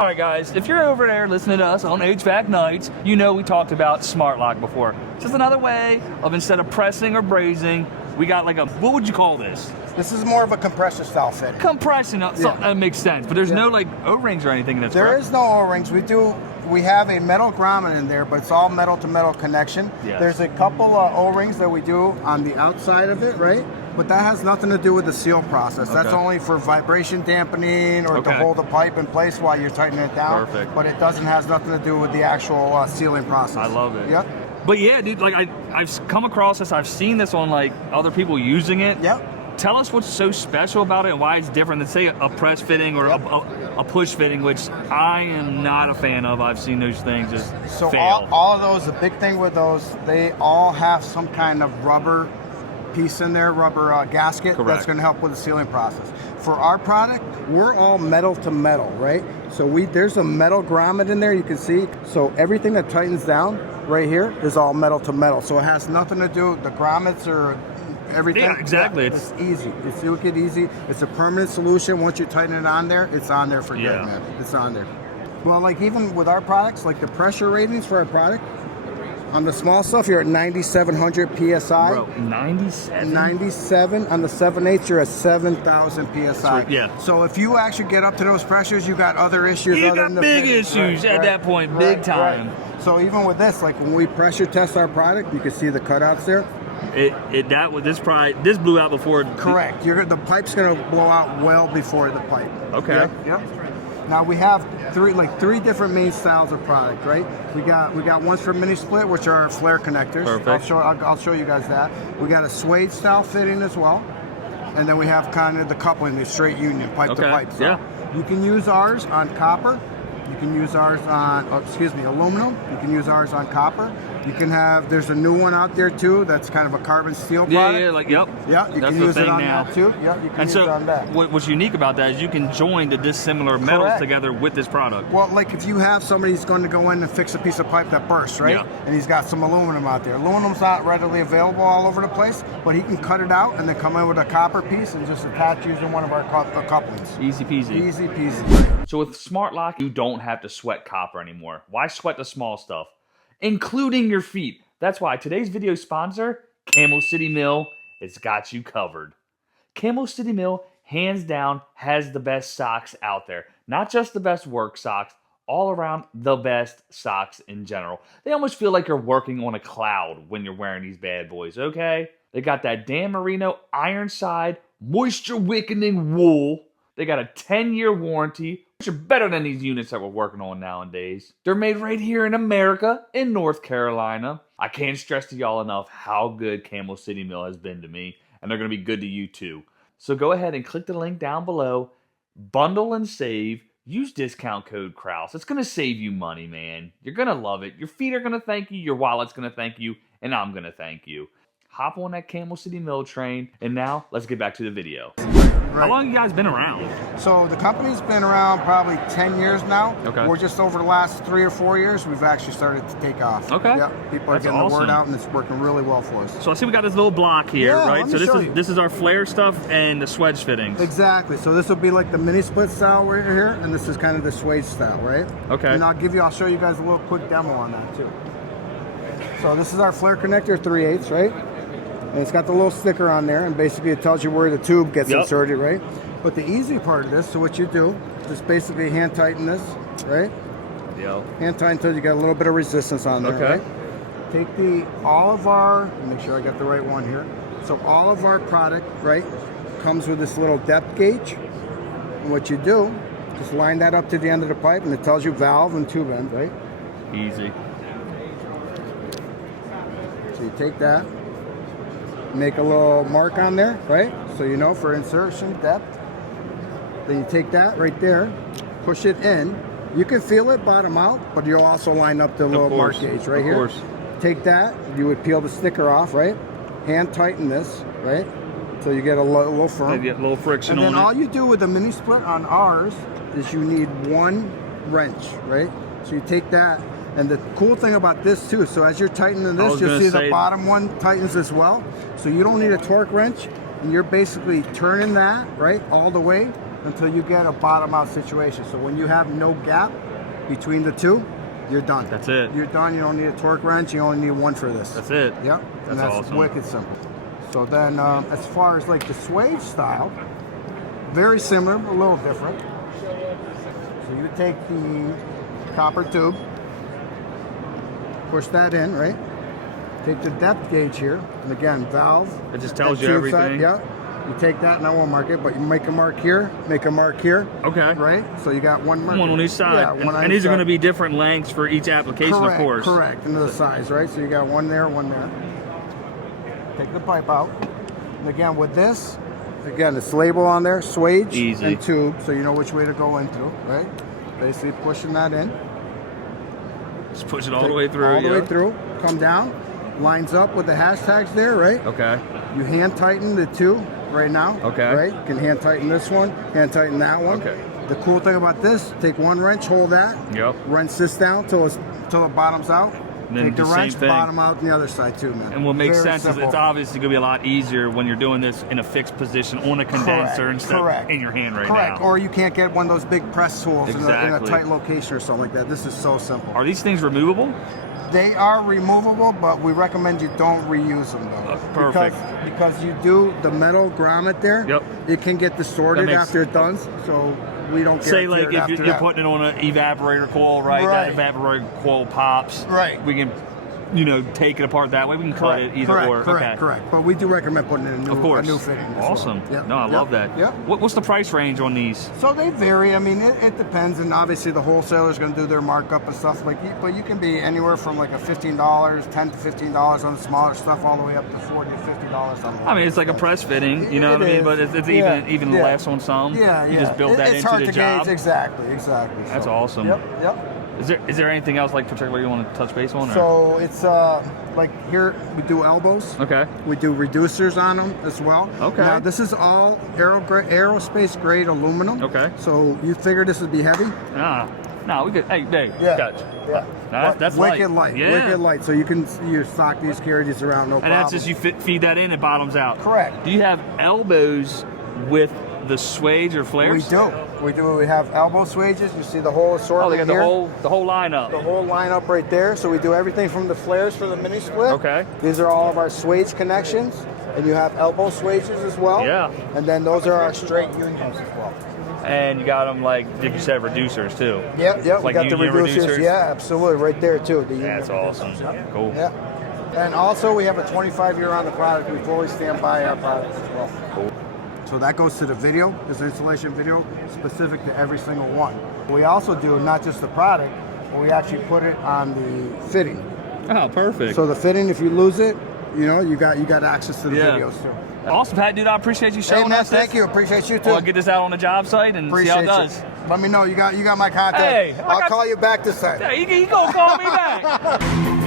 All right, guys, if you're over there listening to us on HVAC Nights, you know we talked about SmartLock before. It's just another way of, instead of pressing or brazing, we got like a, what would you call this? This is more of a compressor style fitting. Compression, so that makes sense, but there's no like O-rings or anything in this. There is no O-rings. We have a metal grommet in there, but it's all metal to metal connection. Yes. There's a couple of O-rings that we do on the outside of it, right? But that has nothing to do with the seal process. Okay. That's only for vibration dampening or to hold the pipe in place while you're tightening it down. Perfect. But it has nothing to do with the actual sealing process. I love it. Yep. But yeah, dude, like I've come across this. I've seen this on like other people using it. Yep. Tell us what's so special about it and why it's different than, say, a press fitting or a push fitting, which I am not a fan of. I've seen those things just fail. All of those, the big thing with those, they all have some kind of rubber piece in there, rubber gasket. Correct. That's going to help with the sealing process. For our product, we're all metal to metal, right? So there's a metal grommet in there, you can see. So everything that tightens down right here is all metal to metal. So it has nothing to do, the grommets or everything. Yeah, exactly. Yeah, it's easy. It's wicked easy. It's a permanent solution. Once you tighten it on there, it's on there for good, man. It's on there. Well, like even with our products, like the pressure ratings for our product, on the small stuff, you're at 9,700 PSI. Bro, 97? 97. On the 7/8, you're at 7,000 PSI. Yeah. So if you actually get up to those pressures, you got other issues. You got big issues at that point, big time. Right. So even with this, like when we pressure test our product, you can see the cutouts there. This blew out before. Correct. The pipe's gonna blow out well before the pipe. Okay. Yep. Now we have three different main styles of product, right? We got ones for mini split, which are our flare connectors. Perfect. I'll show you guys that. We got a suede style fitting as well, and then we have kind of the coupling, the straight union pipe to pipe. So you can use ours on copper. You can use ours on, aluminum. You can use ours on copper. You can have, there's a new one out there too that's kind of a carbon steel product. Yeah, you can use it on that too. Yeah, you can use it on that. What's unique about that is you can join the dissimilar metals together with this product. Well, like if you have somebody who's going to go in and fix a piece of pipe that bursts, right? Yeah. And he's got some aluminum out there. Aluminum's not readily available all over the place, but he can cut it out and then come in with a copper piece and just attach using one of our couplings. Easy peasy. Easy peasy. So with SmartLock, you don't have to sweat copper anymore. Why sweat the small stuff? Including your feet. That's why today's video sponsor, Camel City Mill, has got you covered. Camel City Mill, hands down, has the best socks out there. Not just the best work socks, all around the best socks in general. They almost feel like you're working on a cloud when you're wearing these bad boys, okay? They got that Dan Marino Ironside moisture wickening wool. They got a 10-year warranty, which are better than these units that we're working on nowadays. They're made right here in America, in North Carolina. I can't stress to y'all enough how good Camel City Mill has been to me, and they're going to be good to you too. So go ahead and click the link down below, bundle and save, use discount code Kraus. It's going to save you money, man. You're going to love it. Your feet are going to thank you, your wallet's going to thank you, and I'm going to thank you. Hop on that Camel City Mill train, and now let's get back to the video. Right. How long have you guys been around? So the company's been around probably 10 years now. Okay. We're just over the last 3 or 4 years, we've actually started to take off. Okay. Yep. People are getting the word out and it's working really well for us. So I see we got this little block here, right? So this is our flare stuff and the swedge fittings. Exactly. So this will be like the mini split style right here, and this is kind of the suede style, right? Okay. And I'll show you guys a little quick demo on that too. So this is our flare connector 3/8, right? And it's got the little sticker on there, and basically it tells you where the tube gets inserted, right? But the easy part of this, so what you do, is basically hand tighten this, right? Yep. Hand tighten until you got a little bit of resistance on there, right? Take make sure I got the right one here. So all of our product, right, comes with this little depth gauge. And what you do, just line that up to the end of the pipe, and it tells you valve and tube end, right? Easy. So you take that, make a little mark on there, right? So you know for insertion depth. Then you take that right there, push it in. You can feel it bottom out, but you'll also line up the little mark gauge right here. Take that, you would peel the sticker off, right? Hand tighten this, right? So you get a little firm. They get a little friction on it. And then all you do with the mini split on ours is you need one wrench, right? So you take that. And the cool thing about this too, so as you're tightening this, you'll see the bottom one tightens as well. So you don't need a torque wrench, and you're basically turning that, right, all the way, until you get a bottom out situation. So when you have no gap between the two, you're done. That's it. You're done. You don't need a torque wrench. You only need one for this. That's it. Yep. And that's awesome. wicked simple. So then as far as like the Swage style, very similar, a little different. So you take the copper tube, push that in, right? Take the depth gauge here, and again, valve. It just tells you everything. Yeah. You take that, and I won't mark it, but you make a mark here, make a mark here. Okay. Right? So you got one mark. One on each side. Yeah, one on and each these are side. going to be different lengths for each application, Correct, of course. Correct, and the size, right? So you got one there, one there. Take the pipe out. And again, with this, again, it's label on there, Swage Easy. and tube, so you know which way to go into, right? Basically pushing that in. Just push it all the way through. All the way through. Come down. Lines up with the hashtags there, right? Okay. You hand tighten the two right now. Okay. Right? You can hand tighten this one, hand tighten that one. Okay. The cool thing about this, take one wrench, hold that. Yep. Wrench this down till it bottoms out. And then Take the the same wrench, thing. bottom out the other side too, man. And what makes Very sense simple. is it's obviously going to be a lot easier when you're doing this in a fixed position on a condenser instead Correct. of in your hand right Correct. now. Or you can't get one of those big press tools in a Exactly. tight location or something like that. This is so simple. Are these things removable? They are removable, but we recommend you don't reuse them though. Perfect. Because you do the metal grommet there. Yep. It can get distorted That makes- after it's done. So we don't Say guarantee like it if after you're that. putting it on an evaporator coil, right? Right. That evaporator coil pops. Right. We can, take it apart that way. We can cut it either correct, or. correct, Okay. correct. But we do recommend putting in Of course. a new fitting. as well. Awesome. Yep. No, I Yep. love that. Yep. What's the price range on these? So they vary. I mean, it depends, and obviously the wholesaler's going to do their markup and stuff but you can be anywhere from like a $15, $10 to $15 on the smaller stuff, all the way up to $40 to $50 on the. I mean, it's like a press fitting, you know It what I mean? is. But it's Yeah. even Yeah. less on some. Yeah, You yeah. just build that it's into hard the to job. gauge. Exactly. That's So, awesome. Yep. Is there anything else like particularly you want to touch base on? Or? So it's like here we do elbows. Okay. We do reducers on them as well. Okay. Now this is all aerospace grade aluminum. Okay. So you figure this would be heavy? No, we could. Hey, Dave. Yeah. Gotcha. Yeah. No, that's wicked light. light. Yeah. Wicked light. So you stock these carriages around, no And problem. that's just you feed that in, it bottoms out. Correct. Do you have elbows with the Swage or flares? We do. We have elbow swages. You see the whole assortment Oh, they got here. the whole lineup. The whole lineup right there. So we do everything from the flares for the mini split. Okay. These are all of our swage connections, and you have elbow swages as well. Yeah. And then those are our straight unions as well. And you got them like you said, reducers too. Yep. We Like got the union reducers. reducers? Yeah, absolutely, right there too. The That's union awesome. reducers. Cool. Yeah. And also we have a 25-year on the product. We fully stand by our product as well. Cool. So that goes to the video, this installation video, specific to every single one. We also do not just the product, but we actually put it on the fitting. Oh, perfect. So the fitting, if you lose it, you got access to the videos too. Awesome, Pat, dude. I appreciate you Hey showing man, us this. thank you. Appreciate you too. Well, I'll get this out on the job site and see how it does. you. Let me know. You got my contact. Hey, I'll call you back this time. Yeah, you gonna call me back.